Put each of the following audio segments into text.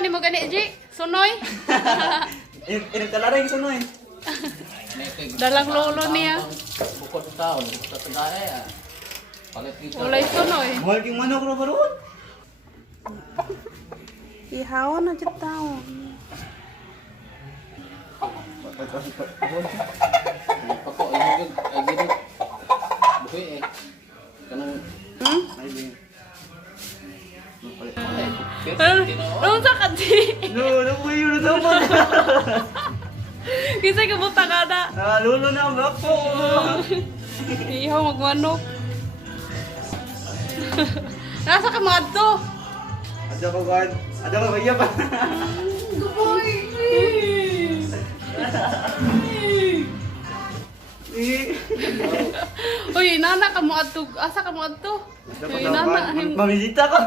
ni mo gani, Ji? Sunoy? Inagkalaring sunoy. Dalang lolo niya. Bukod taon sa tagay. Palit kita. Walay sunoy. Mahal king manok ro baron. Ihaw na dyan tao. Pako ay gid. Buhi eh. Kanang Hmm? Ay din. Nung sa kati. No, mo yun na ba? Kisay ka buta ka na. Lulo na ang ako. Ihaw magmanok. Nasa ka mga to? Ada ko kan. Ada ko iya pa. Uy, nana ka mo adto. Asa ka mo adto? Uy, nana. Mamisita ko.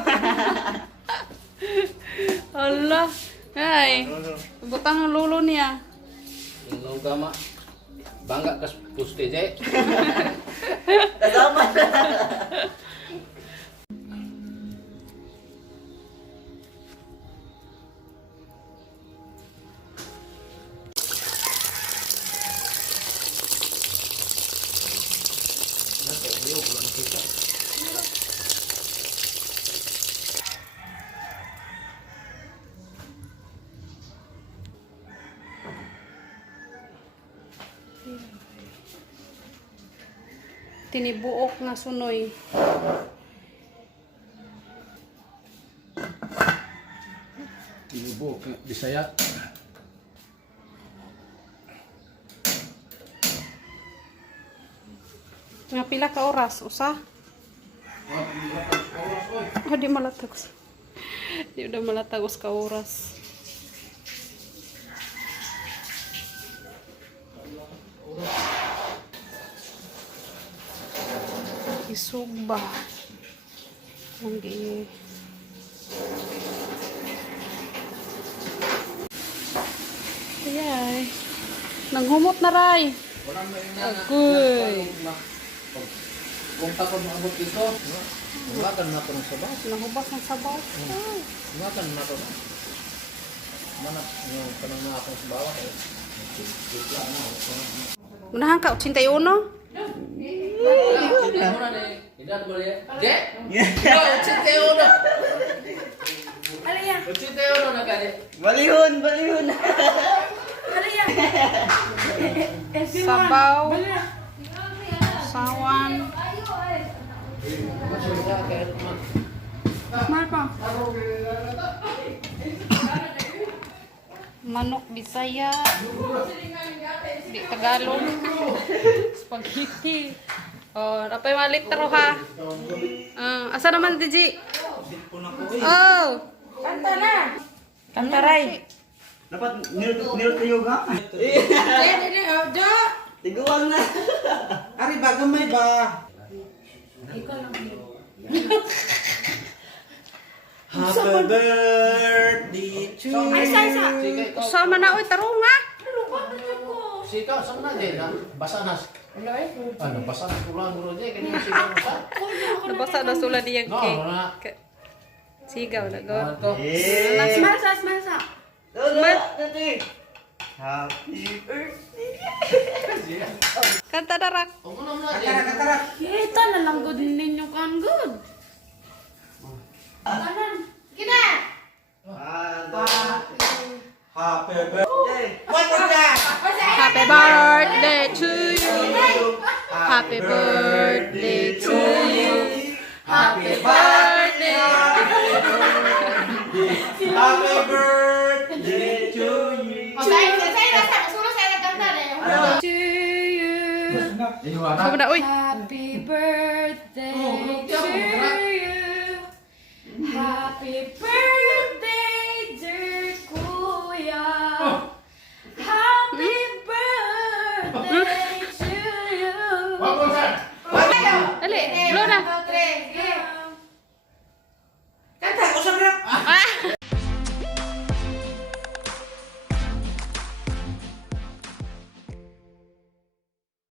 Allah. Ay. Butang ang lolo niya. Ilong gama. Bangga kas puste je. Kasama. Tinibuok nga sunoy. Ibu Bisaya. Nga pila ka oras, usa? Di malatagos. Di udah malatagos ka oras. Isugba. Hindi. Ayay. Nanghumot na ray. Agoy. Kung takon maabot dito, makan na to ng sabaw. Nahubas ng sabaw. Makan na to. Mana yung kanang na akong sabaw eh. Unahan ka, 81? Tidak boleh. Je? No, ucite uno. Alaya. Ucite uno na kali. Balihon, balihon. Alaya. Sabaw. Sawan. Manok Bisaya. Di Tagalog. Spaghetti. Oh, apa yung malit taro ha? Asa naman Tiji? Oh. Kanta na. Kanta ray. Dapat nil ha? Tiguan na. Ari ba gamay ba? Happy birthday to you. Usama na oy taro nga. Sika sana je na basanas. Ano basanas pulang dulu je kini sika masa. Nabasa na sula diya No, na. Sigaw na go. To. Smasa. Happy birthday. Kanta darak. Ang una na je. Katara. Kita na lang good ninyo kan good. Kanan. Kita. Happy birthday. What is that? Happy birthday to you. Happy birthday to you. Happy birthday. Happy birthday to you. To you. Iwan. Kamu na, uy. Happy birthday to you. Happy birthday.